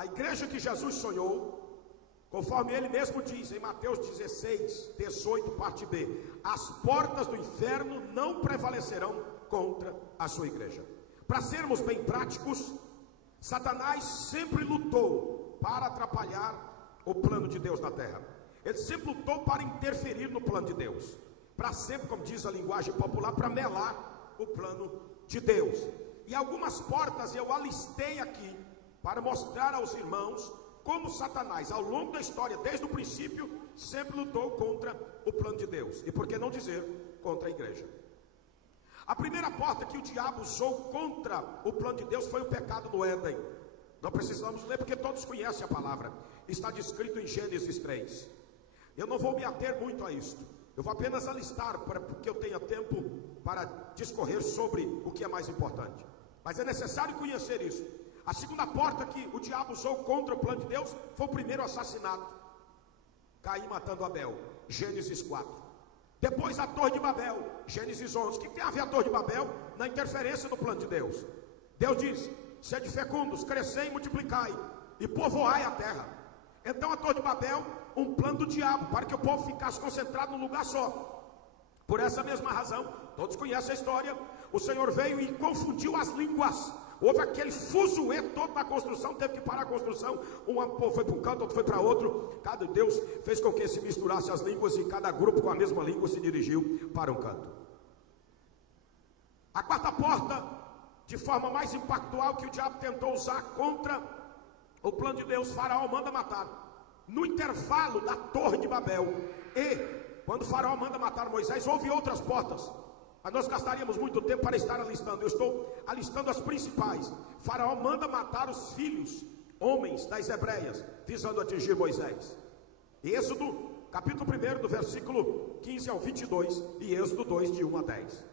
A igreja que Jesus sonhou, conforme ele mesmo diz em Mateus 16, 18, parte B, as portas do inferno não prevalecerão contra a sua igreja. Para sermos bem práticos, Satanás sempre lutou para atrapalhar o plano de Deus na terra. Ele sempre lutou para interferir no plano de Deus, para sempre, como diz a linguagem popular, para melar o plano de Deus. E algumas portas eu alistei aqui para mostrar aos irmãos como Satanás, ao longo da história, desde o princípio, sempre lutou contra o plano de Deus. E por que não dizer, contra a igreja. A primeira porta que o diabo usou contra o plano de Deus foi o pecado no Éden. Não precisamos ler porque todos conhecem a palavra. Está descrito em Gênesis 3. Eu não vou me ater muito a isto. Eu vou apenas alistar para que eu tenha tempo para discorrer sobre o que é mais importante. Mas é necessário conhecer isso. A segunda porta que o diabo usou contra o plano de Deus foi o primeiro assassinato. Caim matando Abel, Gênesis 4. Depois a Torre de Babel, Gênesis 11. O que tem a ver a Torre de Babel na interferência no plano de Deus? Deus diz: sede fecundos, crescei e multiplicai, e povoai a terra. Então a Torre de Babel, um plano do diabo, para que o povo ficasse concentrado num lugar só. Por essa mesma razão, todos conhecem a história, o Senhor veio e confundiu as línguas. Houve aquele fuzuê todo na construção, teve que parar a construção. Um povo foi para um canto, outro foi para outro. Cada Deus fez com que se misturasse as línguas, e cada grupo com a mesma língua se dirigiu para um canto. A quarta porta, de forma mais impactual, que o diabo tentou usar contra o plano de Deus, Faraó manda matar. No intervalo da Torre de Babel e quando Faraó manda matar Moisés, houve outras portas, mas nós gastaríamos muito tempo para estar alistando. Eu estou alistando as principais. Faraó manda matar os filhos, homens das hebreias, visando atingir Moisés. Êxodo, capítulo 1, do versículo 15 ao 22, e Êxodo 2, de 1 a 10.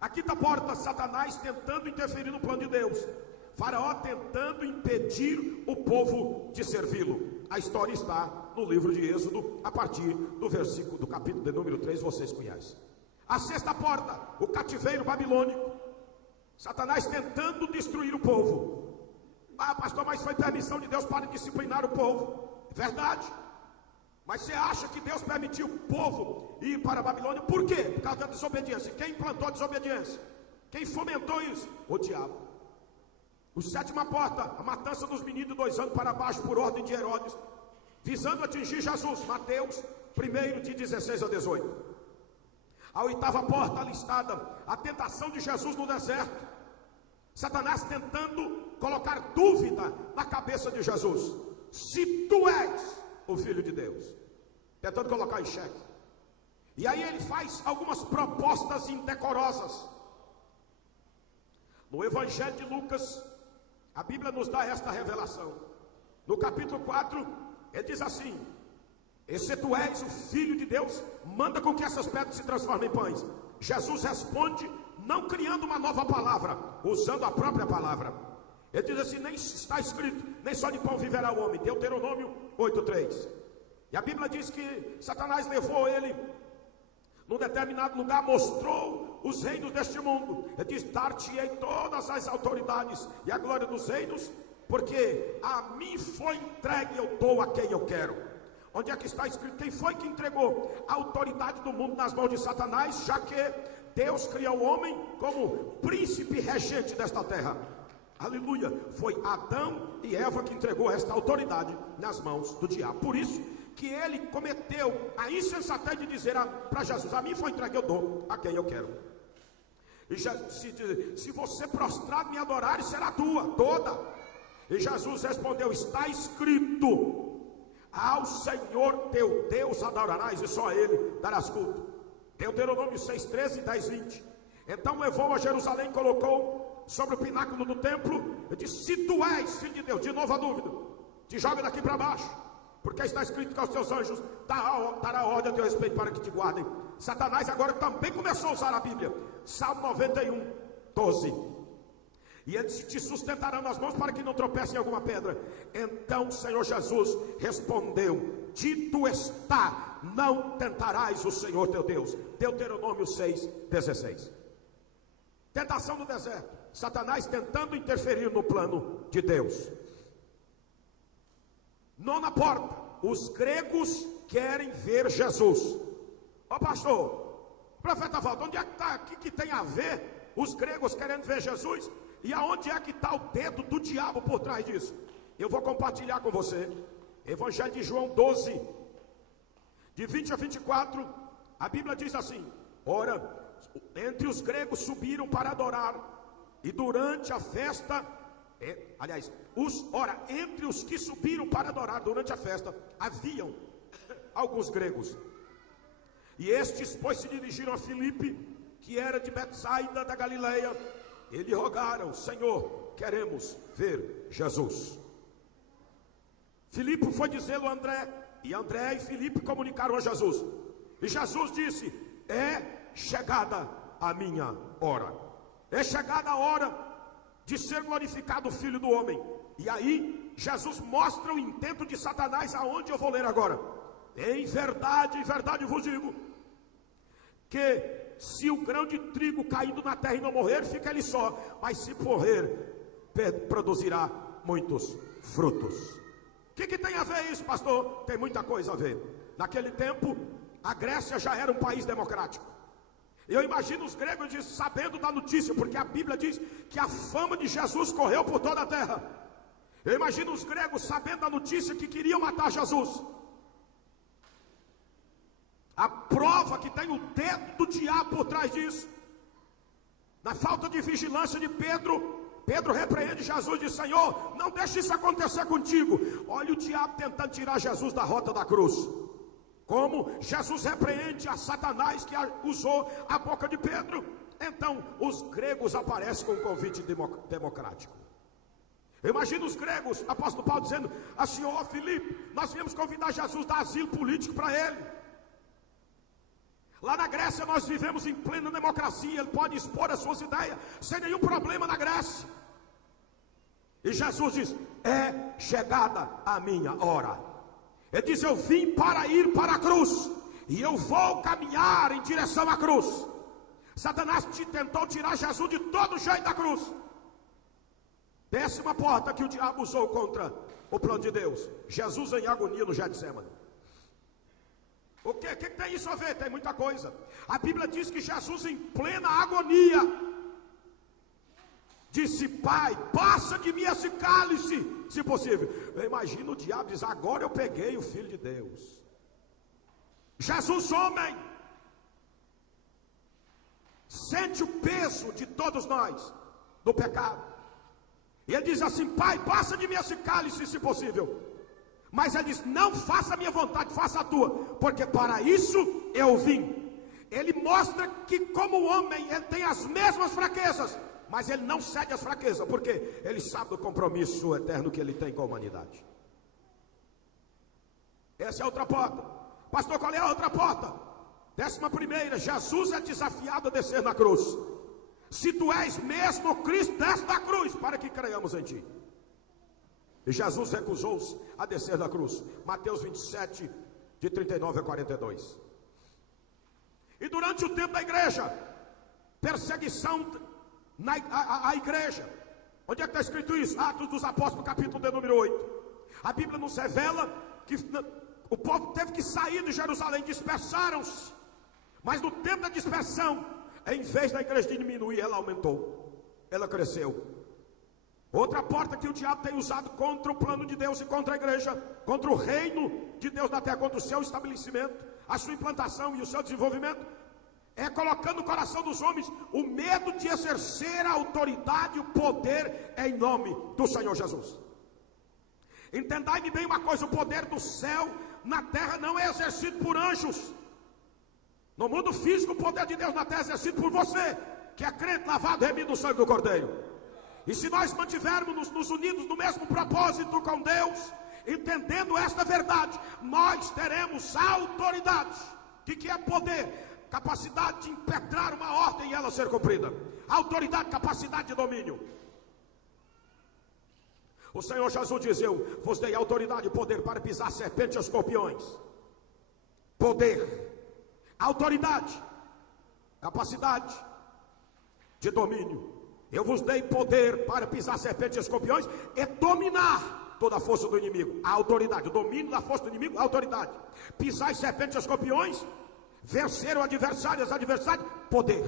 A quinta porta, Satanás tentando interferir no plano de Deus, Faraó tentando impedir o povo de servi-lo. A história está no livro de Êxodo, a partir do versículo do capítulo de número 3, vocês conhecem. A sexta porta, o cativeiro babilônico, Satanás tentando destruir o povo. Ah, pastor, mas foi permissão de Deus para disciplinar o povo. Verdade. Mas você acha que Deus permitiu o povo ir para a Babilônia? Por quê? Por causa da desobediência. Quem implantou a desobediência? Quem fomentou isso? O diabo. A sétima porta, a matança dos meninos de 2 anos para baixo, por ordem de Herodes, visando atingir Jesus. Mateus 1, de 16 a 18. A oitava porta listada, a tentação de Jesus no deserto. Satanás tentando colocar dúvida na cabeça de Jesus. Se tu és o Filho de Deus, tentando colocar em xeque. E aí ele faz algumas propostas indecorosas. No Evangelho de Lucas, a Bíblia nos dá esta revelação. No capítulo 4, ele diz assim: e se tu és o Filho de Deus, manda com que essas pedras se transformem em pães. Jesus responde, não criando uma nova palavra, usando a própria palavra. Ele diz assim: nem está escrito, nem só de pão viverá o homem. Deuteronômio 8:3. E a Bíblia diz que Satanás levou ele num determinado lugar, mostrou os reinos deste mundo. Ele diz: dar-te-ei todas as autoridades e a glória dos reinos, porque a mim foi entregue, eu dou a quem eu quero. Onde é que está escrito? Quem foi que entregou a autoridade do mundo nas mãos de Satanás, já que Deus criou o homem como príncipe regente desta terra? Aleluia. Foi Adão e Eva que entregou esta autoridade nas mãos do diabo. Por isso que ele cometeu a insensatez de dizer para Jesus: a mim foi entregue, eu dou a quem eu quero. E se você prostrado me adorar, será tua, toda. E Jesus respondeu: está escrito, ao Senhor teu Deus adorarás, e só a Ele darás culto. Deuteronômio 6:13 e 10:20. Então levou a Jerusalém, colocou sobre o pináculo do templo, e disse: se tu és Filho de Deus, de novo a dúvida, te joga daqui para baixo, porque está escrito que aos teus anjos dará ordem a teu respeito para que te guardem. Satanás agora também começou a usar a Bíblia. Salmo 91:12. E eles te sustentarão nas mãos para que não tropecem em alguma pedra. Então o Senhor Jesus respondeu: dito está, não tentarás o Senhor teu Deus. Deuteronômio 6:16. Tentação no deserto, Satanás tentando interferir no plano de Deus. Nona porta, os gregos querem ver Jesus. Ó pastor, profeta Valdo, onde é que está aqui que tem a ver os gregos querendo ver Jesus? E aonde é que está o dedo do diabo por trás disso? Eu vou compartilhar com você. Evangelho de João 12, de 20 a 24, a Bíblia diz assim: ora, entre os gregos subiram para adorar, e durante a festa, entre os que subiram para adorar durante a festa, haviam alguns gregos. E estes, pois, se dirigiram a Filipe, que era de Betsaida da Galileia, e lhe rogaram: Senhor, queremos ver Jesus. Filipe foi dizê-lo a André, e André e Filipe comunicaram a Jesus. E Jesus disse: é chegada a minha hora. É chegada a hora de ser glorificado o Filho do Homem. E aí Jesus mostra o intento de Satanás, aonde eu vou ler agora. Em verdade vos digo, que se o grão de trigo caindo na terra e não morrer, fica ele só, mas se morrer, produzirá muitos frutos. O que tem a ver isso, pastor? Tem muita coisa a ver. Naquele tempo, a Grécia já era um país democrático. Eu imagino os gregos sabendo da notícia, porque a Bíblia diz que a fama de Jesus correu por toda a terra. Eu imagino os gregos sabendo da notícia que queriam matar Jesus. A prova que tem o dedo do diabo por trás disso. Na falta de vigilância de Pedro repreende Jesus e diz: Senhor, não deixe isso acontecer contigo. Olha o diabo tentando tirar Jesus da rota da cruz. Como Jesus repreende a Satanás que usou a boca de Pedro. Então os gregos aparecem com um convite democrático. Eu imagino os gregos, apóstolo Paulo dizendo assim: ó Filipe, nós viemos convidar Jesus a dar asilo político para ele. Lá na Grécia nós vivemos em plena democracia, ele pode expor as suas ideias sem nenhum problema na Grécia. E Jesus diz: é chegada a minha hora. Ele diz: eu vim para ir para a cruz, e eu vou caminhar em direção à cruz. Satanás tentou tirar Jesus de todo jeito da cruz. 10ª porta que o diabo usou contra o plano de Deus: Jesus em agonia no Getsemane. O que tem isso a ver? Tem muita coisa. A Bíblia diz que Jesus, em plena agonia, disse: Pai, passa de mim esse cálice, se possível. Eu imagino o diabo diz: agora eu peguei o Filho de Deus. Jesus, homem, sente o peso de todos nós, do pecado. E ele diz assim: Pai, passa de mim esse cálice, se possível. Mas ele diz: não faça a minha vontade, faça a tua, porque para isso eu vim. Ele mostra que como homem ele tem as mesmas fraquezas, mas ele não cede às fraquezas, porque ele sabe do compromisso eterno que ele tem com a humanidade. Essa é a outra porta. Pastor, qual é a outra porta? 11ª, Jesus é desafiado a descer na cruz. Se tu és mesmo Cristo, desce da cruz, para que creiamos em ti. E Jesus recusou-se a descer da cruz. Mateus 27, de 39 a 42. E durante o tempo da igreja, perseguição à igreja. Onde é que está escrito isso? Atos dos Apóstolos, capítulo de número 8. A Bíblia nos revela que o povo teve que sair de Jerusalém, dispersaram-se. Mas no tempo da dispersão, em vez da igreja diminuir, ela aumentou, ela cresceu. Outra porta que o diabo tem usado contra o plano de Deus e contra a igreja, contra o reino de Deus na terra, contra o seu estabelecimento, a sua implantação e o seu desenvolvimento, é colocando no coração dos homens o medo de exercer a autoridade e o poder em nome do Senhor Jesus. Entendai-me bem uma coisa: o poder do céu na terra não é exercido por anjos. No mundo físico, o poder de Deus na terra é exercido por você, que é crente, lavado, remido no sangue do Cordeiro. E se nós mantivermos nos unidos no mesmo propósito com Deus, entendendo esta verdade, nós teremos autoridade. O que é poder? Capacidade de impetrar uma ordem e ela ser cumprida. Autoridade, capacidade de domínio. O Senhor Jesus diz: eu vos dei autoridade e poder para pisar serpentes e escorpiões. Poder, autoridade, capacidade de domínio. Eu vos dei poder para pisar serpentes e escorpiões e dominar toda a força do inimigo, a autoridade, o domínio da força do inimigo, a autoridade. Pisar serpentes e escorpiões, vencer o adversário, os adversários, poder.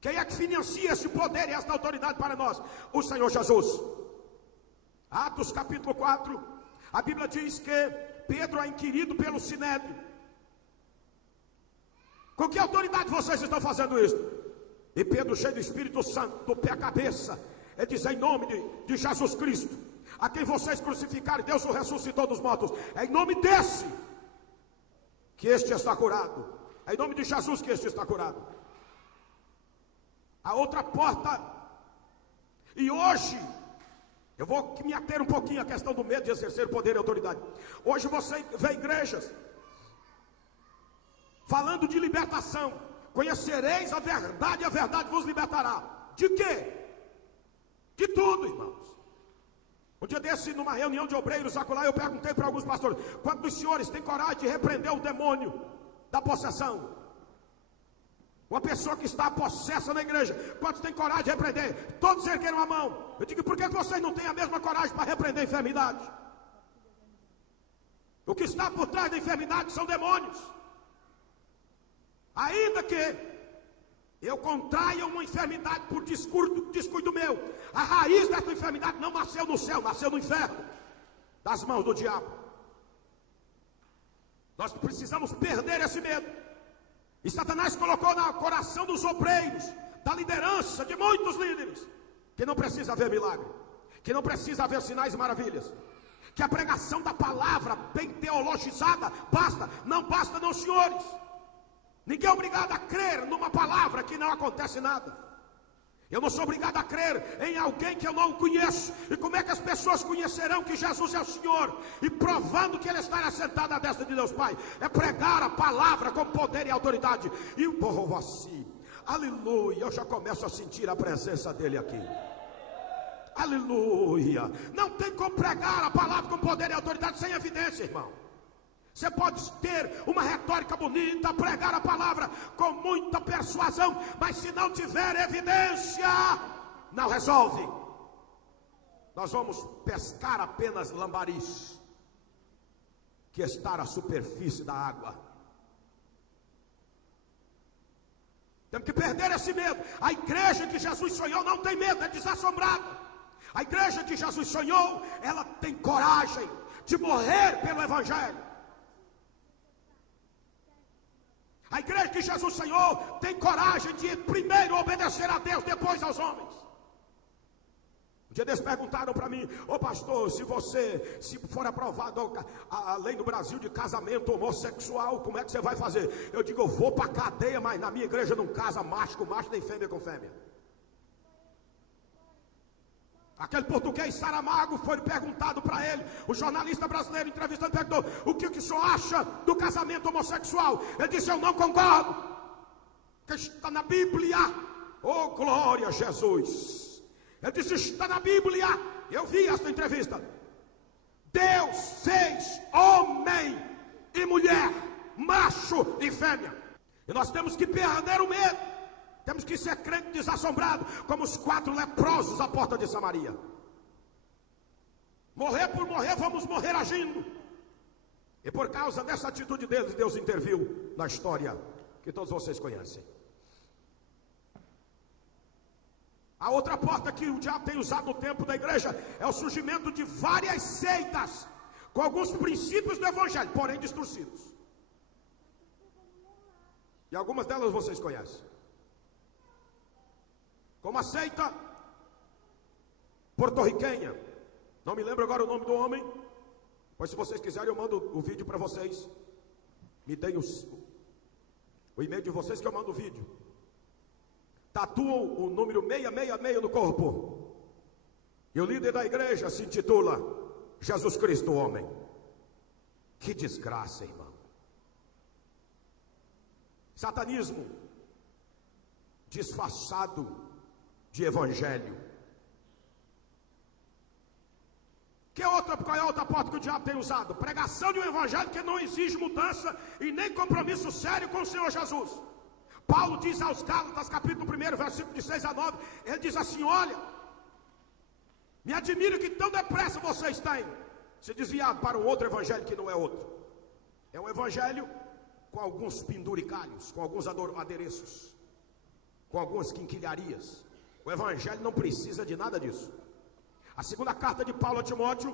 Quem é que financia esse poder e esta autoridade para nós? O Senhor Jesus. Atos capítulo 4, a Bíblia diz que Pedro é inquirido pelo Sinédrio. Com que autoridade vocês estão fazendo isso? E Pedro, cheio do Espírito Santo, do pé à cabeça, ele diz: em nome de Jesus Cristo, a quem vocês crucificaram, Deus o ressuscitou dos mortos. É em nome desse que este está curado. É em nome de Jesus que este está curado. A outra porta, e hoje eu vou me ater um pouquinho à questão do medo de exercer poder e autoridade. Hoje você vê igrejas falando de libertação. Conhecereis a verdade e a verdade vos libertará. De quê? De tudo, irmãos. Um dia desse, numa reunião de obreiros acolá, eu perguntei para alguns pastores: quantos dos senhores têm coragem de repreender o demônio da possessão? Uma pessoa que está possessa na igreja, quantos têm coragem de repreender? Todos ergueram a mão. Eu digo: por que vocês não têm a mesma coragem para repreender a enfermidade? O que está por trás da enfermidade são demônios. Ainda que eu contraia uma enfermidade por descuido meu, a raiz dessa enfermidade não nasceu no céu, nasceu no inferno, das mãos do diabo. Nós precisamos perder esse medo. E Satanás colocou no coração dos obreiros, da liderança, de muitos líderes, que não precisa haver milagre, que não precisa haver sinais e maravilhas, que a pregação da palavra bem teologizada basta. Não basta não, senhores. Ninguém é obrigado a crer numa palavra que não acontece nada. Eu não sou obrigado a crer em alguém que eu não conheço. E como é que as pessoas conhecerão que Jesus é o Senhor? E provando que Ele estará sentado à destra de Deus Pai. É pregar a palavra com poder e autoridade. E o povo assim, aleluia, eu já começo a sentir a presença dEle aqui. Aleluia. Não tem como pregar a palavra com poder e autoridade sem evidência, irmão. Você pode ter uma retórica bonita, pregar a palavra com muita persuasão, mas se não tiver evidência, não resolve. Nós vamos pescar apenas lambaris que está à superfície da água. Temos que perder esse medo. A igreja que Jesus sonhou não tem medo, é desassombrada. A igreja que Jesus sonhou, ela tem coragem de morrer pelo Evangelho. A igreja que Jesus sonhou tem coragem de primeiro obedecer a Deus, depois aos homens. Um dia eles perguntaram para mim: ô pastor, se for aprovado a lei no Brasil de casamento homossexual, como é que você vai fazer? Eu digo: eu vou para a cadeia, mas na minha igreja não casa macho com macho, nem fêmea com fêmea. Aquele português Saramago, foi perguntado para ele, o jornalista brasileiro entrevistando, perguntou: o que o senhor acha do casamento homossexual? Ele disse: eu não concordo, que está na Bíblia. Oh, glória a Jesus. Ele disse: está na Bíblia. Eu vi esta entrevista. Deus fez homem e mulher, macho e fêmea. E nós temos que perder o medo. Temos que ser crente desassombrado, como os 4 leprosos à porta de Samaria. Morrer por morrer, vamos morrer agindo. E por causa dessa atitude deles, Deus interviu na história que todos vocês conhecem. A outra porta que o diabo tem usado no tempo da igreja é o surgimento de várias seitas, com alguns princípios do Evangelho, porém distorcidos. E algumas delas vocês conhecem. Como a seita porto-riquenha, não me lembro agora o nome do homem, pois se vocês quiserem eu mando o vídeo para vocês. Me deem o e-mail de vocês que eu mando o vídeo. Tatuam o número 666 no corpo. E o líder da igreja se intitula Jesus Cristo, homem. Que desgraça, irmão. Satanismo disfarçado de evangelho. Qual é a outra porta que o diabo tem usado? Pregação de um evangelho que não exige mudança e nem compromisso sério com o Senhor Jesus. Paulo diz aos Gálatas, capítulo 1, versículo de 6 a 9, ele diz assim: olha, Me admira que tão depressa vocês têm se desviado para um outro evangelho que não é outro. É um evangelho com alguns penduricalhos, com alguns adereços, com algumas quinquilharias. O evangelho não precisa de nada disso. A segunda carta de Paulo a Timóteo,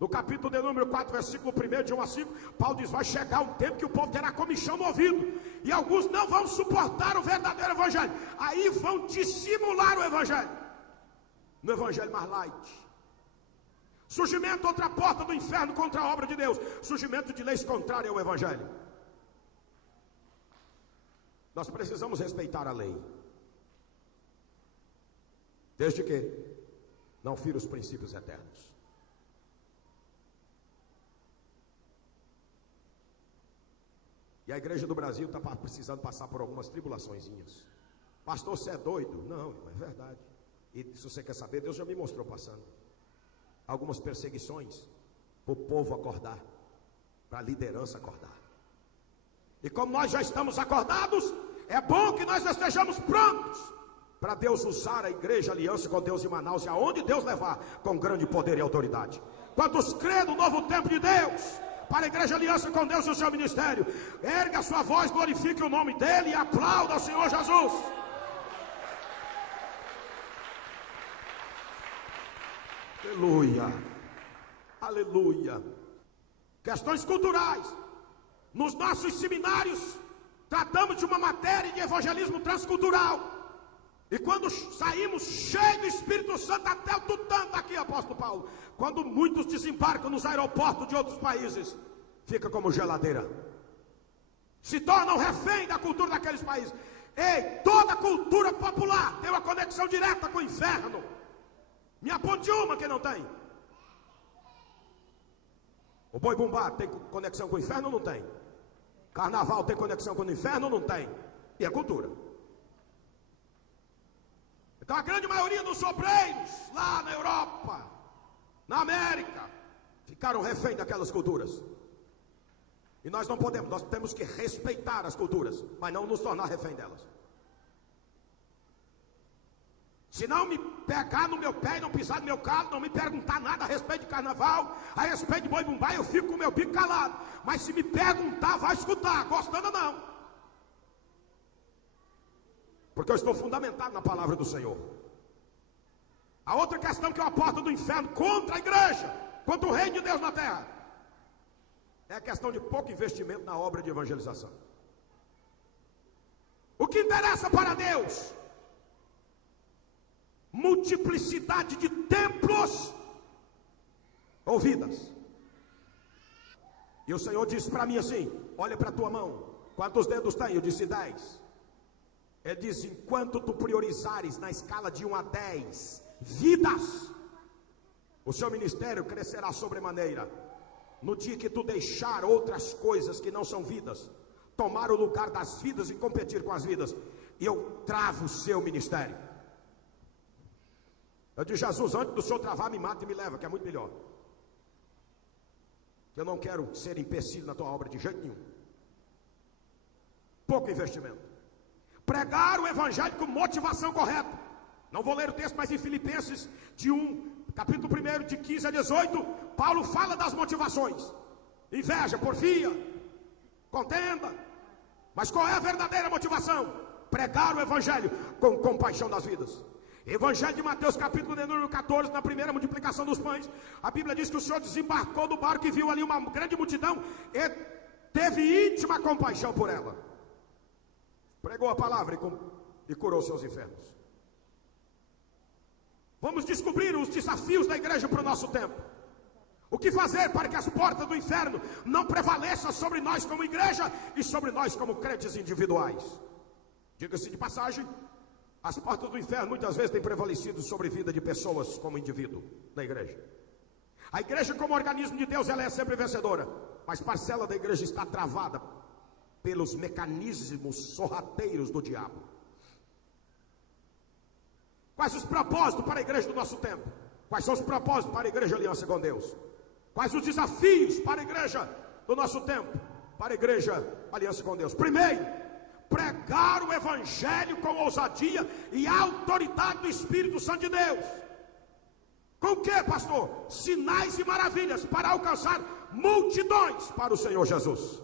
no capítulo de número 4, versículo 1, de 1 a 5, Paulo diz: vai chegar um tempo que o povo terá comichão no ouvido, e alguns não vão suportar o verdadeiro evangelho, aí vão dissimular o evangelho, no evangelho mais light. Surgimento outra porta do inferno contra a obra de Deus, surgimento de leis contrárias ao evangelho. Nós precisamos respeitar a lei, desde que não fira os princípios eternos. E a igreja do Brasil está precisando passar por algumas tribulaçõezinhas. Pastor, você é doido? Não, é verdade. E se você quer saber, Deus já me mostrou passando algumas perseguições para o povo acordar, para a liderança acordar. E como nós já estamos acordados, é bom que nós estejamos prontos para Deus usar a igreja aliança com Deus em Manaus, e aonde Deus levar, com grande poder e autoridade. Quantos crê no novo tempo de Deus, para a igreja aliança com Deus e o seu ministério, erga a sua voz, glorifique o nome dele e aplauda o Senhor Jesus. Aleluia, aleluia. Questões culturais. Nos nossos seminários tratamos de uma matéria de evangelismo transcultural, e quando saímos cheios do Espírito Santo, até o tutano aqui, apóstolo Paulo, quando muitos desembarcam nos aeroportos de outros países, fica como geladeira, se tornam refém da cultura daqueles países. Ei, toda cultura popular tem uma conexão direta com o inferno. Me aponte uma que não tem. O boi bumbá tem conexão com o inferno ou não tem? Carnaval tem conexão com o inferno ou não tem? E é cultura. Então a grande maioria dos obreiros lá na Europa, na América, ficaram refém daquelas culturas. E nós não podemos, nós temos que respeitar as culturas, mas não nos tornar refém delas. Se não me pegar no meu pé e não pisar no meu calo, não me perguntar nada a respeito de carnaval, a respeito de boi bumbá, eu fico com o meu bico calado. Mas se me perguntar, vai escutar, gostando ou não. Porque eu estou fundamentado na palavra do Senhor. A outra questão que é a porta do inferno contra a igreja, contra o reino de Deus na terra, é a questão de pouco investimento na obra de evangelização. O que interessa para Deus? Multiplicidade de templos ou vidas. E o Senhor disse para mim assim: olha para a tua mão, quantos dedos tem? Eu disse 10. Ele diz: enquanto tu priorizares na escala de 1 a 10 vidas, o seu ministério crescerá sobremaneira. No dia que tu deixar outras coisas que não são vidas tomar o lugar das vidas e competir com as vidas, eu travo o seu ministério. Eu disse: Jesus, antes do Senhor travar, me mata e me leva, que é muito melhor. Eu não quero ser empecilho na tua obra de jeito nenhum. Pouco investimento. Pregar o evangelho com motivação correta. Não vou ler o texto, mas em Filipenses de 1, capítulo 1, de 15 a 18, Paulo fala das motivações: inveja, porfia, contenda. Mas qual é a verdadeira motivação? Pregar o evangelho com compaixão das vidas. Evangelho de Mateus, capítulo de número 14, na primeira multiplicação dos pães, a Bíblia diz que o Senhor desembarcou do barco e viu ali uma grande multidão e teve íntima compaixão por ela. Pregou a palavra e curou seus enfermos. Vamos descobrir os desafios da igreja para o nosso tempo. O que fazer para que as portas do inferno não prevaleçam sobre nós como igreja e sobre nós como crentes individuais. Diga-se de passagem, as portas do inferno muitas vezes têm prevalecido sobre a vida de pessoas como indivíduo na igreja. A igreja como organismo de Deus, ela é sempre vencedora, mas parcela da igreja está travada pelos mecanismos sorrateiros do diabo. Quais os propósitos para a igreja do nosso tempo? Quais são os propósitos para a igreja aliança com Deus? Quais os desafios para a igreja do nosso tempo? Para a igreja aliança com Deus? Primeiro, pregar o evangelho com ousadia e autoridade do Espírito Santo de Deus. Com o que, pastor? Sinais e maravilhas para alcançar multidões para o Senhor Jesus.